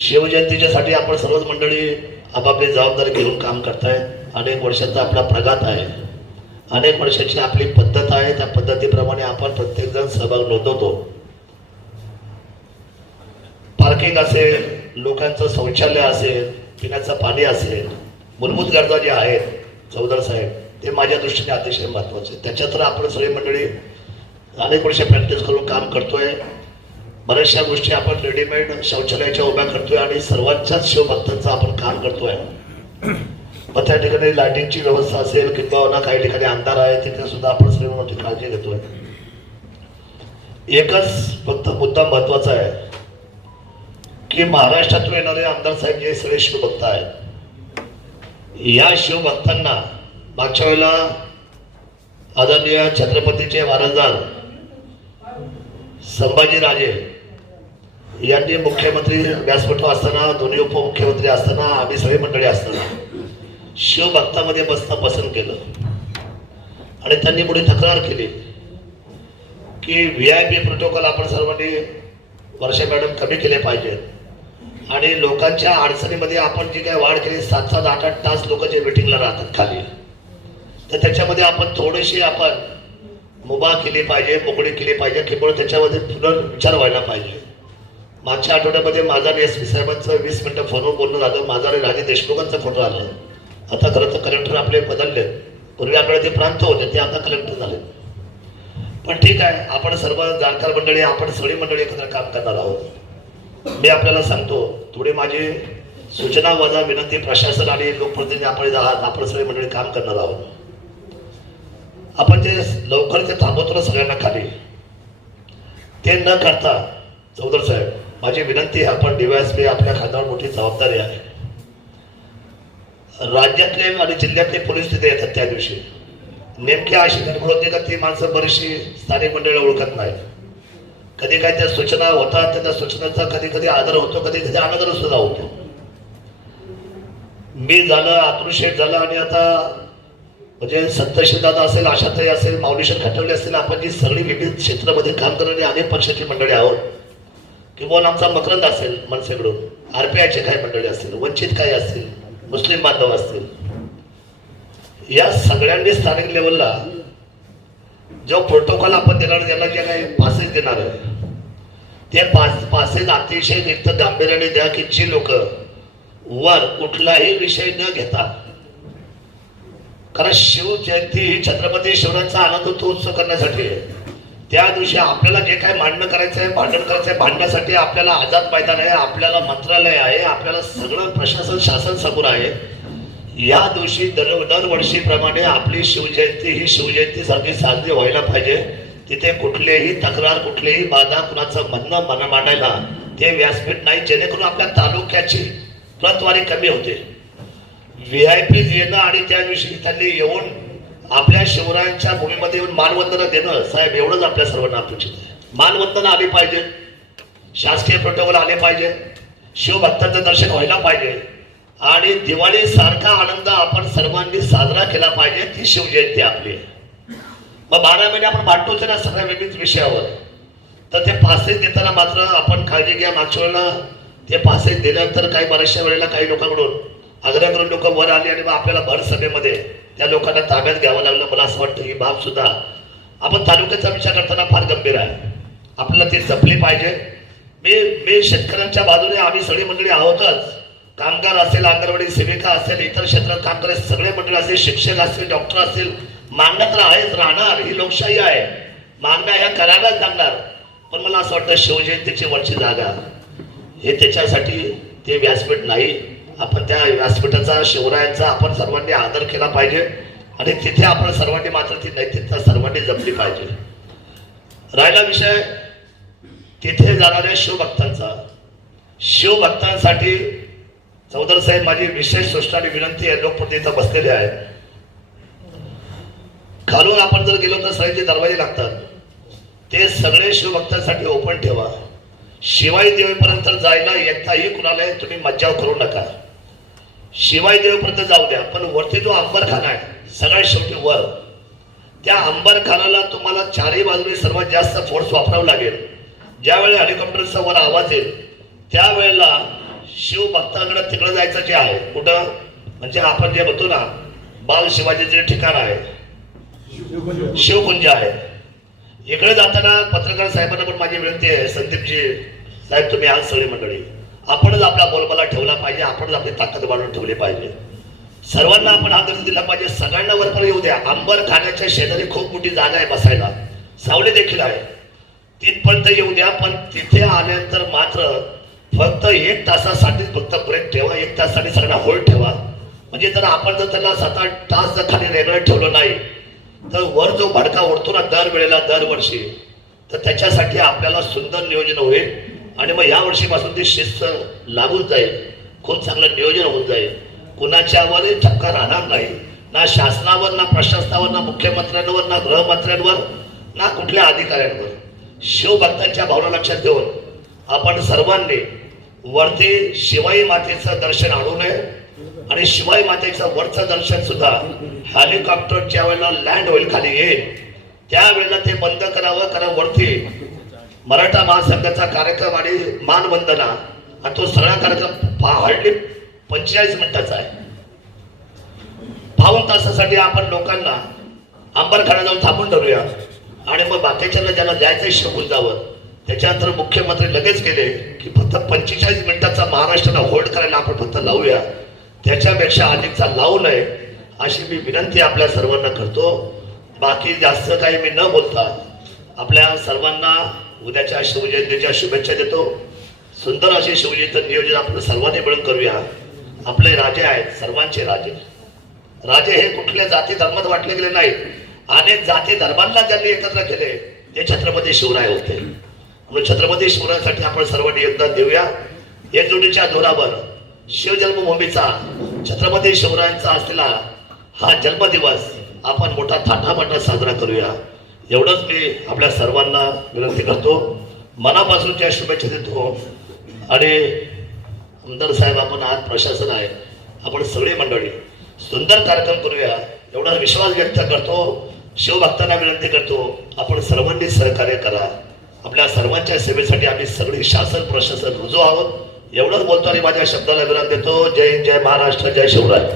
शिवजयंतीच्यासाठी आपण सर्वच मंडळी आपापली जबाबदारी घेऊन काम करताय. अनेक वर्षांचा आपला प्रघात आहे. अनेक वर्षाची आपली पद्धत आहे. त्या पद्धतीप्रमाणे आपण प्रत्येकजण सहभाग नोंदवतो. पार्किंग असेल लोकांचं शौचालय असेल पिण्याचं पाणी असेल मूलभूत गरजा ज्या आहेत चौधर साहेब ते माझ्या दृष्टीने अतिशय महत्त्वाचे त्याच्यात तर आपण सगळी मंडळी अनेक वर्ष प्रॅक्टिस करून काम करतोय. बऱ्याचशा गोष्टी आपण रेडीमेड शौचालयाच्या उभ्या करतोय आणि सर्वांच्याच शिवभक्तांचं आपण काम करतोय. मग त्या ठिकाणी लाईटिंगची व्यवस्था असेल किंवा काही ठिकाणी अंधार आहे तिथे सुद्धा आपण सर्व मोठी काळजी घेतोय. एकच फक्त मुद्दा महत्त्वाचा आहे की महाराष्ट्रातून येणारे आमदार साहेब जे सगळे शिवभक्त आहेत. या शिवभक्तांना मागच्या वेळेला आदरणीय छत्रपतीचे वारसदार संभाजीराजे यांनी मुख्यमंत्री व्यासपीठ असताना दोन्ही उपमुख्यमंत्री असताना आम्ही सगळी मंडळी असताना शिवभक्तामध्ये बसणं पसंत केलं. आणि त्यांनी पुढे तक्रार केली की व्ही आय पी प्रोटोकॉल आपण सर्वांनी वर्षा मॅडम कमी केले पाहिजेत आणि लोकांच्या अडचणीमध्ये आपण जी काय वाढ केली सात सात आठ आठ तास लोक जे मिटिंगला राहतात खाली. तर त्याच्यामध्ये आपण थोडीशी आपण मुभा केली पाहिजे मोकळी केली पाहिजे किंवा त्याच्यामध्ये पुनर्विचार व्हायला पाहिजे. मागच्या आठवड्यामध्ये माझा आणि एस पी साहेबांचं वीस मिनिटं फोनवर बोलणं झालं माझा आणि राजे देशमुखांचं फोटो आलं आता खरं तर कलेक्टर आपले बदलले. पूर्वी आपल्याला ते प्रांत होते ते आता कलेक्टर झाले. पण ठीक आहे आपण सर्व जाणकार मंडळी आपण सगळी मंडळी एकत्र काम करणार आहोत. मी आपल्याला सांगतो थोडी माझी सूचना वजा विनंती प्रशासन आणि लोकप्रतिनिधी आपण आहात आपण सगळी मंडळी काम करणार आहोत. आपण जे लवकर ते थांबवतो ना सगळ्यांना खाली ते न करता चौधर साहेब माझी विनंती आहे आपण डीवायएसपी आपल्या खात्यावर मोठी जबाबदारी आहे. राज्यातले आणि जिल्ह्यातले पोलीस तिथे येतात त्या दिवशी. नेमकी अशी गडबड होते का ती माणसं बरीचशी स्थानिक मंडळी ओळखत नाही कधी काय त्या सूचना होतात त्या सूचनांचा कधी कधी आदर होतो कधी कधी अनादर सुद्धा होतो. मी झालं अतुलशेठ झालं आणि आता म्हणजे सत्तशील दादा असेल आशाताई असेल माऊलीशन खटवले असेल आपण जी सगळी विविध क्षेत्रामध्ये काम करणारी अनेक पक्षाची मंडळी आहोत. किंवा आमचा मकरंद असेल मनसेकडून. आरपीआयचे काही मंडळी असतील वंचित काही असतील मुस्लिम बांधव असतील. या सगळ्यांनी स्थानिक लेवलला जो प्रोटोकॉल आपण देणार ज्यांना जे काही पासेस देणार आहे ते पास पासेस अतिशय रिक्त गांभीर्याने द्या की जी लोक वर कुठलाही विषय न घेता. कारण शिवजयंती ही छत्रपती शिवरायांचा आनंद उत्सव करण्यासाठी आहे. त्या दिवशी आपल्याला जे काय मांडणं करायचं आहे भांडण करायचं आहे भांडण्यासाठी आपल्याला आझाद मैदान आहे आपल्याला मंत्रालय आहे आपल्याला सगळं प्रशासन शासन समोर आहे. या दिवशी दर दरवर्षीप्रमाणे आपली शिवजयंती ही शिवजयंती सारखी साजरी व्हायला पाहिजे. तिथे कुठलेही तक्रार कुठलेही बाधा कुणाचं म्हणणं मन मांडायला ते व्यासपीठ नाही जेणेकरून आपल्या तालुक्याची प्रतवारी कमी होते. व्ही आय पी येणं आणि त्या दिवशी त्यांनी येऊन आपल्या शिवरायांच्या भूमीमध्ये येऊन मानवंदना देणं साहेब एवढंच आपल्या सर्वांना अपेक्षित आहे. मानवंदना आली पाहिजे. शासकीय प्रोटोकॉल आले पाहिजे. शिवभक्तांचं दर्शन व्हायला पाहिजे. आणि दिवाळी सारखा आनंद आपण सर्वांनी साजरा केला पाहिजे ती शिवजयंती आपली आहे. मग बारा महिने आपण भांडतोच ना सगळ्या विविध विषयावर. तर ते पासेस देताना मात्र आपण काळजी घ्या. मागच्या वेळेला ते पासेस दिल्यानंतर काही बऱ्याचशा वेळेला काही लोकांकडून आग्रह करून लोक वर आली आणि मग आपल्याला भर सभेमध्ये त्या लोकांना ताब्यात घ्यावं लागलं. मला असं वाटतं ही बाब सुद्धा आपण तालुक्याचा विचार करताना फार गंभीर आहे. आपल्याला ती जपली पाहिजे. मी मी शेतकऱ्यांच्या बाजूने आम्ही सगळी मंडळी आहोतच. कामगार असेल अंगणवाडी सेविका असेल इतर क्षेत्रात काम करायचे सगळे मंडळी असेल शिक्षक असतील डॉक्टर असतील मागण्या तर आहेच राहणार ही लोकशाही आहे. मागण्या ह्या कराव्याच लागणार. पण मला असं वाटतं शिवजयंतीची वरची जागा. हे त्याच्यासाठी ते व्यासपीठ नाही. आपण त्या व्यासपीठाचा शिवरायांचा आपण सर्वांनी आदर केला पाहिजे. आणि तिथे आपण सर्वांनी मात्र ती नैतिकता सर्वांनी जपली पाहिजे. राहिला विषय तिथे जाणाऱ्या शिवभक्तांचा. शिवभक्तांसाठी चौधर साहेब माझी विशेष सूचना आणि विनंती आहे लोकप्रतिनिधी बसलेले आहेत. खालून आपण जर गेलो तर सगळे दरवाजे लागतात. ते सगळे शिवभक्तांसाठी ओपन ठेवा. शिवाई देवीपर्यंत जायला येताही कुणाला तुम्ही मज्जाव करू नका. शिवाई देवीपर्यंत जाऊ द्या पण वरती जो अंबरखाना आहे सगळ्यात शेवटी वर. त्या अंबरखानाला तुम्हाला चारही बाजूने सर्वात जास्त फोर्स वापरावं लागेल. ज्यावेळी हेलिकॉप्टरचा वर आवाज येईल त्यावेळेला शिव भक्तांकडे तिकडे जायचं जे आहे कुठं? म्हणजे आपण जे म्हणतो ना बाल शिवाजीचे ठिकाण आहे शिवकुंज आहे. इकडे जाताना पत्रकार साहेबांना पण माझी विनंती आहे. संदीपजी साहेब तुम्ही आज सगळी मंडळी आपणच आपला बोलबाला ठेवला पाहिजे आपणच आपली ताकद वाढवून ठेवली पाहिजे. सर्वांना आपण हा दिला पाहिजे. सगळ्यांना वरपर येऊ द्या. आंबर खाण्याच्या शेजारी खूप मोठी जागा आहे बसायला. सावली देखील आहे. तिथपर्यंत येऊ द्या पण तिथे आल्यानंतर मात्र फक्त एक तासासाठीच फक्त ब्रेक ठेवा. एक तासासाठी सगळ्यांना होल्ड ठेवा. म्हणजे जर आपण जर त्यांना सात आठ तास जर खाली रेगुलर ठेवलं नाही तर वर जो भडका उडतो ना दर वेळेला दरवर्षी तर त्याच्यासाठी आपल्याला सुंदर नियोजन होईल आणि मग या वर्षीपासून ती शिस्त लागून जाईल. खूप चांगलं नियोजन होऊन जाईल. कुणाच्यावर ठपका राहणार नाही. ना शासनावर ना प्रशासनावर ना मुख्यमंत्र्यांवर ना गृहमंत्र्यांवर ना कुठल्या अधिकाऱ्यांवर. शिवभक्तांच्या भावना लक्षात घेऊन आपण सर्वांनी वरती शिवाई मातेचं दर्शन आणू नये. आणि शिवाई मातेचं वरचं दर्शन सुद्धा हेलिकॉप्टर ज्या वेळेला लँड होईल खाली येईल. त्यावेळेला ते बंद करावं कारण वरती मराठा महासंघाचा कार्यक्रम आणि मानवंदना आणि तो सगळा कार्यक्रम हार्डली पंचेचाळीस मिनिटाचा आहे. पाऊन तासासाठी आपण लोकांना अंबरखाना जाऊन थांबून धरूया. आणि मग बाकीच्या ज्यांना जायचं जावं. त्याच्यानंतर मुख्यमंत्री लगेच गेले की फक्त पंचेचाळीस मिनिटाचा महाराष्ट्राला होल्ड करायला आपण फक्त लावूया. त्याच्यापेक्षा अधिकचा लावू नये अशी मी विनंती आपल्या सर्वांना करतो. बाकी जास्त काही मी न बोलता आपल्या सर्वांना उद्याच्या शिवजयंतीच्या शुभेच्छा देतो. सुंदर अशी शिवजयंती नियोजन आपण सर्वांनी मिळून करूया. आपले राजे आहेत सर्वांचे राजे. राजे हे कुठल्या जाती धर्मात वाटले गेले नाहीत. अनेक जाती धर्मांना ज्यांनी एकत्र केले. ते छत्रपती शिवराय होते. म्हणून छत्रपती शिवरायांसाठी आपण सर्वांनी योगदान देऊया. एकजुटीच्या धोरावर शिवजन्मभूमीचा छत्रपती शिवरायांचा असलेला हा जन्मदिवस आपण मोठा थाटामाटा साजरा करूया. एवढंच मी आपल्या सर्वांना विनंती करतो. मनापासूनच्या शुभेच्छा देतो. आणि आमदार साहेब आपण आज प्रशासन आहे. आपण सगळी मंडळी सुंदर कार्यक्रम करूया. एवढा विश्वास व्यक्त करतो. शिवभक्तांना विनंती करतो आपण सर्वांनी सहकार्य करा. आपल्या सर्वांच्या सेवेसाठी आम्ही सगळी शासन प्रशासन रुजू आहोत. एवढंच बोलतो आणि माझ्या शब्दाला विराम देतो. जय जय महाराष्ट्र जय शिवराय.